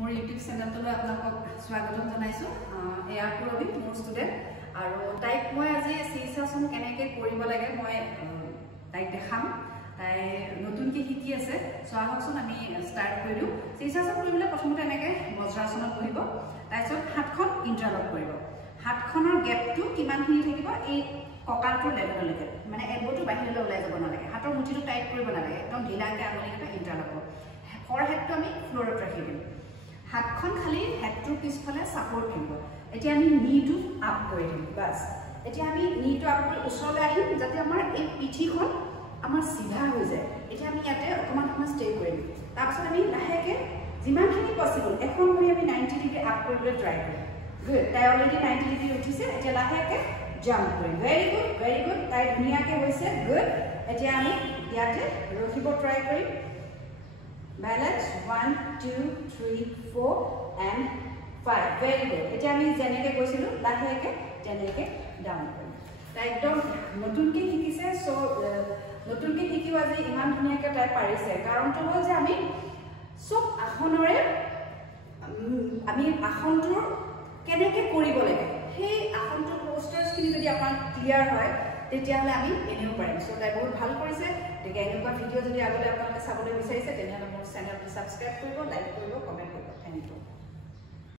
মোৰ ইউটিউব চেনেলটোলৈ আপোনালোকক স্বাগতম জনাইছো এয়া পুৰবি মোৰ ষ্টুডেন্ট আৰু তাইক মই আজি শীৰ্ষাসন কেনেকৈ কৰিব লাগে মই তাইক দেখাম তাই নতুনকৈ শিকি আছে সো আহকচোন আমি ষ্টাৰ্ট কৰি দিওঁ শীৰ্ষাসন কৰিবলৈ প্ৰথমতে এনেকৈ বজ্ৰাসনত বহিব তাৰপিছত হাতখন ইণ্টাৰলক কৰিব হাতখনৰ গেপটো কিমানখিনি থাকিব এই কঁকালটোৰ লেভেললৈকে মানে এলবটো বাহিৰলৈ ওলাই যাব নালাগে হাতৰ মুঠিটো টাইট কৰিব নালাগে একদম ঢিলাকৈ আঙুলিকেইটা ইণ্টাৰলক হ'ব ফৰহেডটো আমি ফ্ল'ৰত ৰাখি দিম হাতখন খালি হেডটোৰ পিছফালে ছাপৰ্ট থাকিব এতিয়া আমি নীটো আপ কৰি দিম বাছ এতিয়া আমি নীটো আপ কৰি ওচৰলৈ আহিম যাতে আমাৰ এই পিঠিখন আমাৰ চিধা হৈ যায় এতিয়া আমি ইয়াতে অকণমান সময় ষ্টে কৰিম তাৰপিছত আমি লাহেকৈ যিমানখিনি পচিবল এখন ভৰি আমি 90 ডিগ্ৰী আপ কৰিবলৈ ট্ৰাই কৰিম গুড তাই অলৰেডি 90 ডিগ্ৰী উঠিছে এতিয়া লাহেকৈ জাম্প কৰিম ভেৰি গুড তাই ধুনীয়াকৈ হৈছে গুড এতিয়া আমি ইয়াতে ৰখিব ট্ৰাই কৰিম balance 1 2 3 4 and 5 very good এটা আমি জেনেকে কৈছিলো লাহেকে জেনেকে ডাউন কৰিম তাই একদম নতুনকৈ শিকিছে সো নতুনকৈ শিকিও আজি ইমান ধুনীয়াকৈ তাই পাৰিছে কাৰণটো হ'ল যে আমি সব আসনৰে আমি আসনটোৰ কেনেকৈ কৰিব লাগে সেই আসনটোৰ পোষ্টাৰ্ছখিনি যদি আপোনাৰ ক্লিয়াৰ হয় তেতিয়াহ'লে আমি এনেও পাৰিম সো তাই বহুত ভাল কৰিছে গতিকে এনেকুৱা ভিডিঅ' যদি আগলৈ আপোনালোকে চাবলৈ বিচাৰিছে তেনেহ'লে মোৰ চেনেলটো ছাবস্ক্ৰাইব কৰিব লাইক কৰিব কমেণ্ট কৰিব থেংক ইউ